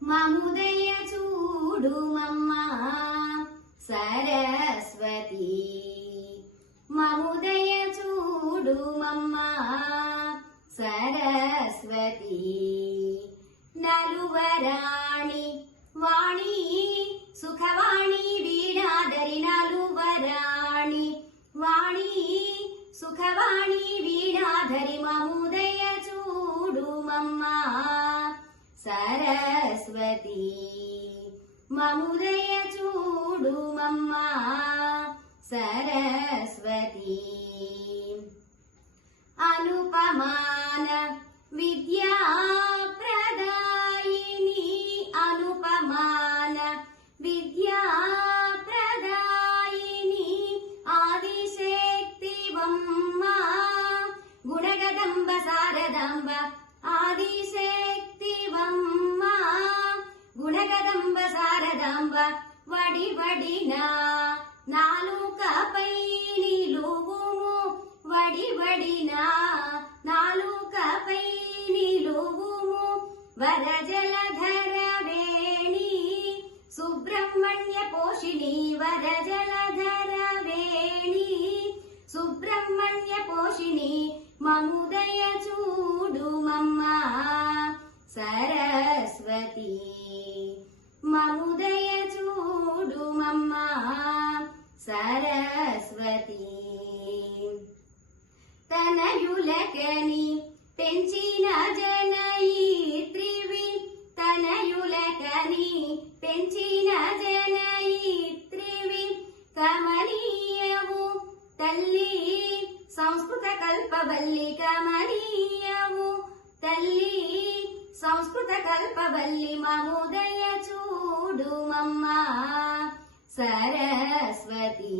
మముదయ చూడుమమ్మా సరస్వతి మముదయ చూడుమమ్మా సరస్వతి నలువరాణి వాణి సుఖవాణి వీణాధరి నలువరాణి వాణి సుఖవాణి వీణాధరి మముదయ చూడుమమ్మా సరస్వతి మముదయ చూడుమమ్మా సరస్వతి అనుపమాన విద్యా ప్రదాయిని అనుపమాన విద్యా ప్రదాయిని ఆదిశక్తివమ్మ గుణగదంబ శారదాంబ ఆదిశక్తివమ్మ గుణగదంబ శారదాంబ వడి వడినా నాలుకపై నిలువుము వడి వడినా నాలుకపై నిలువుము వరజలధర వేణి సుబ్రహ్మణ్య పోషిణి వరజలధర వేణి సుబ్రహ్మణ్య పోషిణి మముదయ చూడుమమ్మా సరస్వతి మముదయ చూడుమమ్మా సరస్వతి తనయులకని పెంచిన జనయిత్రివి తనయులకని పెంచిన జనయిత్రివి కమనీయవు తల్లి సంస్కృత కల్పవల్లి కమనీయవు తల్లి సంస్కృత కల్పవల్లి మముదయ చూడుమమ్మా సరస్వతి